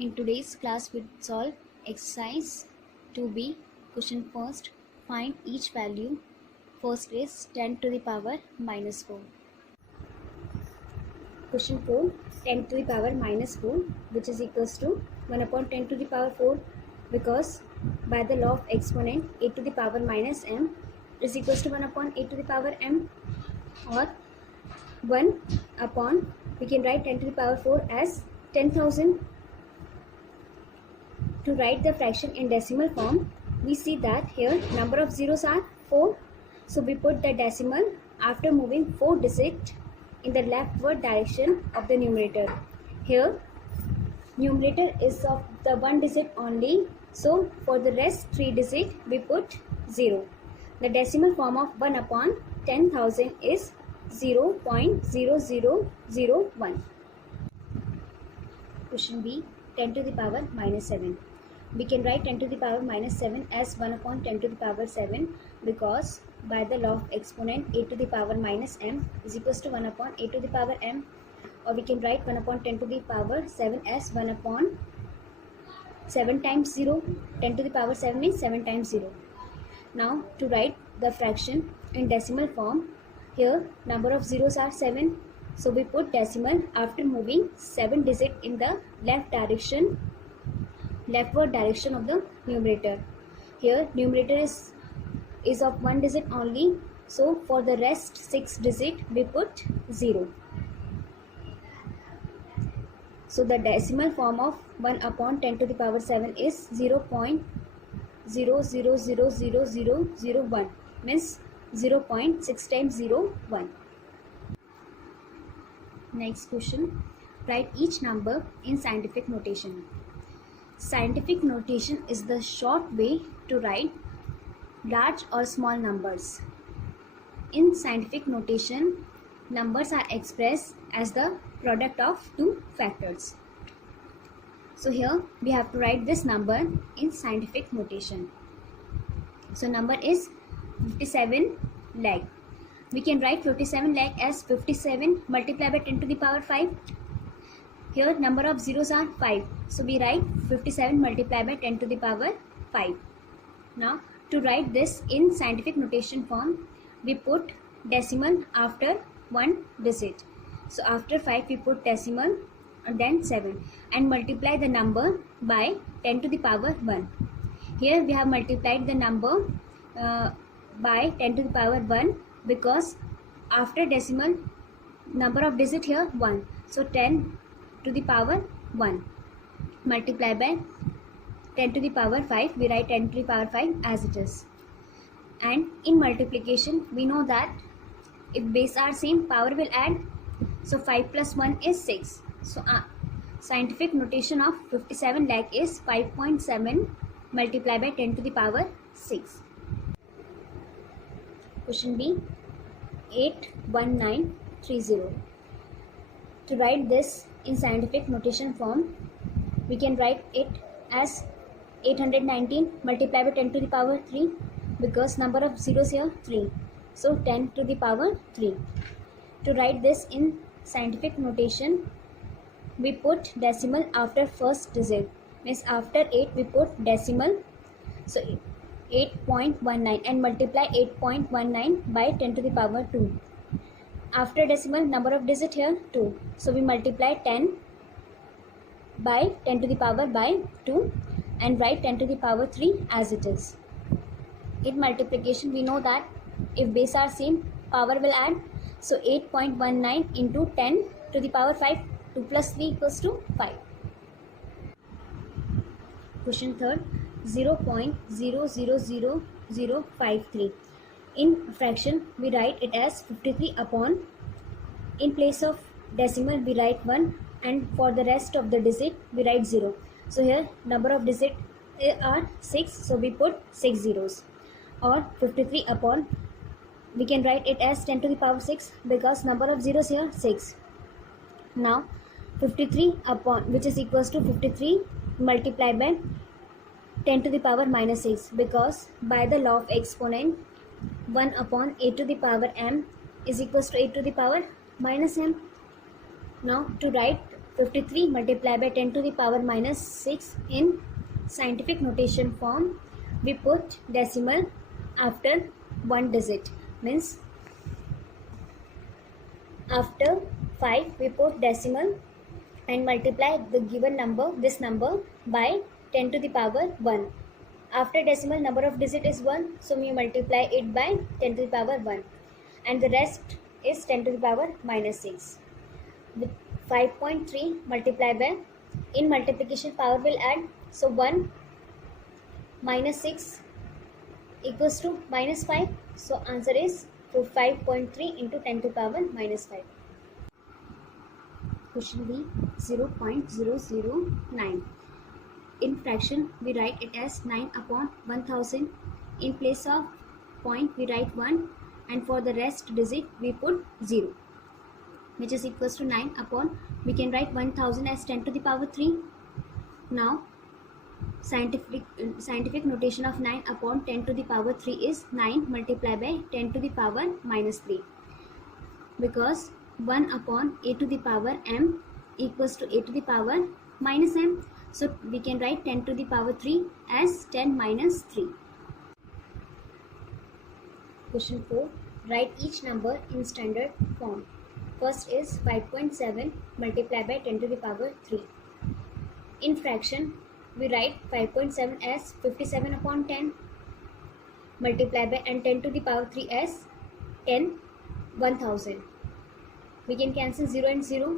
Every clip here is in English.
In today's class, we solve exercise 2b. Question first. Find each value. First is 10 to the power minus 4. Question 4. 10 to the power minus 4, which is equals to 1 upon 10 to the power 4, because by the law of exponent, a to the power minus m is equals to 1 upon a to the power m, or 1 upon, we can write 10 to the power 4 as 10,000. To write the fraction in decimal form, we see that here number of zeros are 4. So we put the decimal after moving 4 digits in the leftward direction of the numerator. Here numerator is of the 1 digit only. So for the rest 3 digits we put 0. The decimal form of 1 upon 10,000 is 0.0001. Question B. 10 to the power minus 7. We can write 10 to the power minus 7 as 1 upon 10 to the power 7, because by the law of exponent, a to the power minus m is equals to 1 upon a to the power m, or we can write 1 upon 10 to the power 7 as 1 upon 7 times 0. 10 to the power 7 is 7 times 0. Now to write the fraction in decimal form, here number of zeros are 7. So we put decimal after moving 7 digits in the leftward direction of the numerator. Here numerator is of 1 digit only. So for the rest 6 digits we put 0. So the decimal form of 1 upon 10 to the power 7 is 0.000001, means 0.6 times 0, 1. Next question. Write each number in scientific notation. Scientific notation is the short way to write large or small numbers. In scientific notation, numbers are expressed as the product of two factors. So here we have to write this number in scientific notation. So number is 57 lakh. We can write 57 lakh as 57 multiplied by 10 to the power 5. Here number of zeros are 5. So we write 57 multiplied by 10 to the power 5. Now to write this in scientific notation form, we put decimal after 1 digit. So after 5 we put decimal and then 7, and multiply the number by 10 to the power 1. Here we have multiplied the number by 10 to the power 1, because after decimal number of digit here 1. So 10 to the power 1 multiply by 10 to the power 5, we write 10 to the power 5 as it is. And in multiplication we know that if base are same, power will add. So 5 plus 1 is 6. So scientific notation of 57 lakh is 5.7 multiplied by 10 to the power 6. Question B. 81930. To write this in scientific notation form, we can write it as 819 multiplied by 10 to the power 3, because number of zeros here 3. So 10 to the power 3. To write this in scientific notation, we put decimal after first digit, means after 8 we put decimal. So 8.19 and multiply 8.19 by 10 to the power 2. After decimal number of digit here 2. So we multiply 10 by 10 to the power by 2 and write 10 to the power 3 as it is. In multiplication we know that if base are same, power will add. So 8.19 into 10 to the power 5, 2 plus 3 equals to 5. Question third. 0.000053. In fraction we write it as 53 upon, in place of decimal we write 1, and for the rest of the digit we write 0. So here number of digit are 6, so we put 6 zeros, or 53 upon, we can write it as 10 to the power 6, because number of zeros here 6. Now 53 upon, which is equals to 53 multiplied by 10 to the power minus 6, because by the law of exponent 1 upon a to the power m is equals to a to the power minus m. Now to write 53 multiplied by 10 to the power minus 6 in scientific notation form. We put decimal after one digit, means after 5 we put decimal and multiply the given number, this number, by 10 to the power 1. After decimal, number of digit is 1, so we multiply it by 10 to the power 1, and the rest is 10 to the power minus 6. With 5.3 multiplied by, in multiplication power will add, so 1 minus 6 equals to minus 5, so answer is 5.3 into 10 to the power minus 5. Question B, 0.009. In fraction, we write it as 9 upon 1000. In place of point, we write 1, and for the rest digit, we put 0, which is equals to 9 upon, we can write 1000 as 10 to the power 3. Now, scientific notation of 9 upon 10 to the power 3 is 9 multiplied by 10 to the power minus 3, because 1 upon a to the power m equals to a to the power minus m. So we can write 10 to the power 3 as 10 minus 3. Question 4. Write each number in standard form. First is 5.7 multiplied by 10 to the power 3. In fraction, we write 5.7 as 57 upon 10 multiplied by, and 10 to the power 3 as 1000. We can cancel 0 and 0.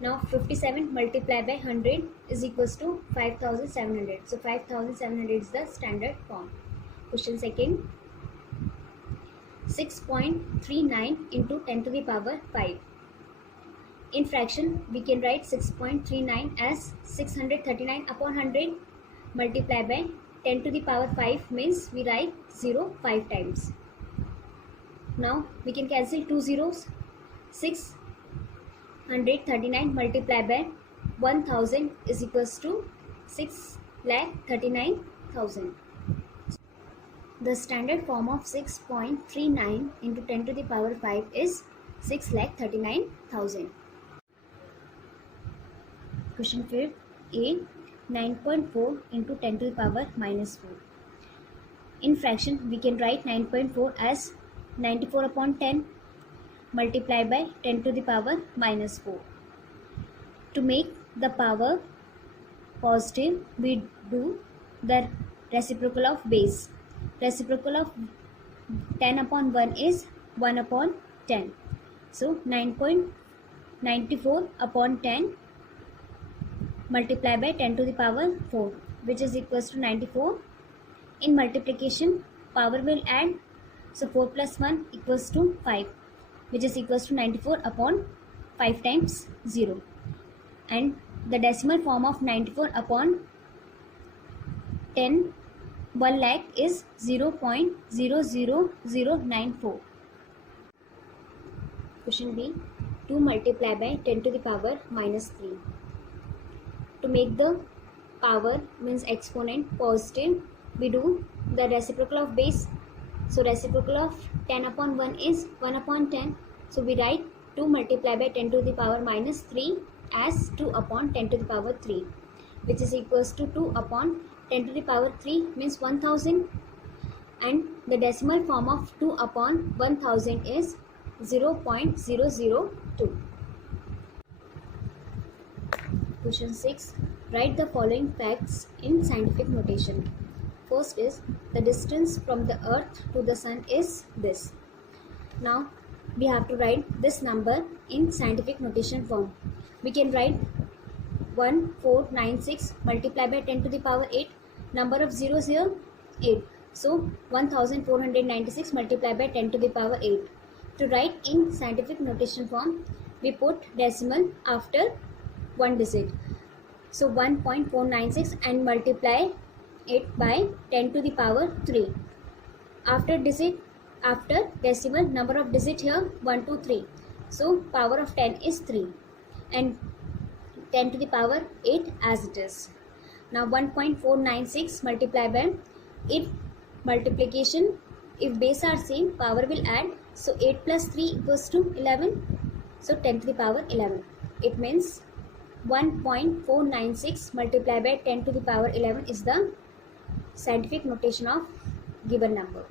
Now 57 multiplied by 100 is equals to 5700. So 5700 is the standard form. Question second. 6.39 into 10 to the power 5. In fraction, we can write 6.39 as 639 upon 100 multiplied by 10 to the power 5, means we write 0 5 times. Now we can cancel 2 zeros. 639 multiplied by 1000 is equals to 6,39,000. The standard form of 6.39 into 10 to the power 5 is 6,39,000. Question 5. A. 9.4 into 10 to the power minus 4. In fraction, we can write 9.4 as 94 upon 10 multiplied by 10 to the power minus 4. To make the power positive, we do the reciprocal of base. Reciprocal of 10 upon 1 is 1 upon 10. So 9.94 upon 10 multiplied by 10 to the power 4, which is equals to 94. In multiplication, power will add, so 4 plus 1 equals to 5, which is equals to 94 upon 5 times 0. And the decimal form of 94 upon 10, 1 lakh is 0.00094. Question B. 2 multiplied by 10 to the power minus 3. To make the power, means exponent, positive, we do the reciprocal of base. So reciprocal of 10 upon 1 is 1 upon 10. So we write 2 multiplied by 10 to the power minus 3 as 2 upon 10 to the power 3, which is equals to 2 upon 10 to the power 3, means 1000. And the decimal form of 2 upon 1000 is 0.002. Question 6. Write the following facts in scientific notation. First is, the distance from the earth to the sun is this. Now we have to write this number in scientific notation form. We can write 1496 multiplied by 10 to the power 8. Number of zeros here 8. So 1496 multiplied by 10 to the power 8. To write in scientific notation form, we put decimal after one digit. So 1.496 and multiply it by 10 to the power 3. After decimal, number of digit here 1, 2, 3. So power of 10 is 3 and 10 to the power 8 as it is. Now 1.496 multiplied by, if multiplication, if base are same, power will add. So 8 plus 3 equals to 11. So 10 to the power 11. It means 1.496 multiplied by 10 to the power 11 is the scientific notation of given number.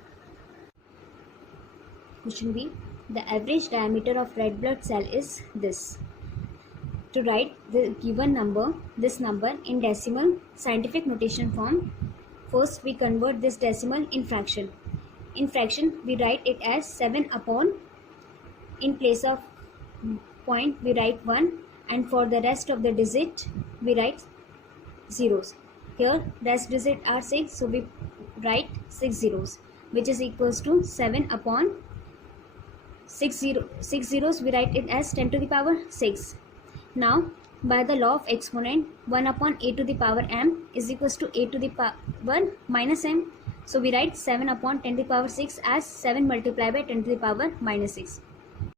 Question B. The average diameter of red blood cell is this. To write the given number, this number in decimal scientific notation form, first we convert this decimal in fraction. In fraction, we write it as 7 upon, in place of point we write 1, and for the rest of the digit we write zeros. Here rest digit are 6, so we write 6 zeros, which is equals to 7 upon 6 zeros, we write it as 10 to the power 6. Now by the law of exponent, 1 upon a to the power m is equals to a to the power minus m. So we write 7 upon 10 to the power 6 as 7 multiplied by 10 to the power minus 6.